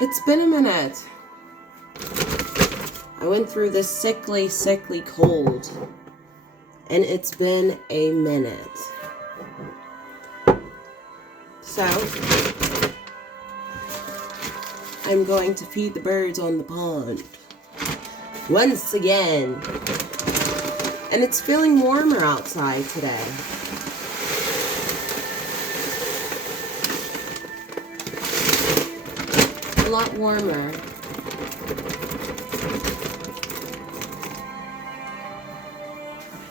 It's been a minute. I went through this sickly cold, and it's been a minute. So, I'm going to feed the birds on the pond once again. And it's feeling warmer outside today. A lot warmer.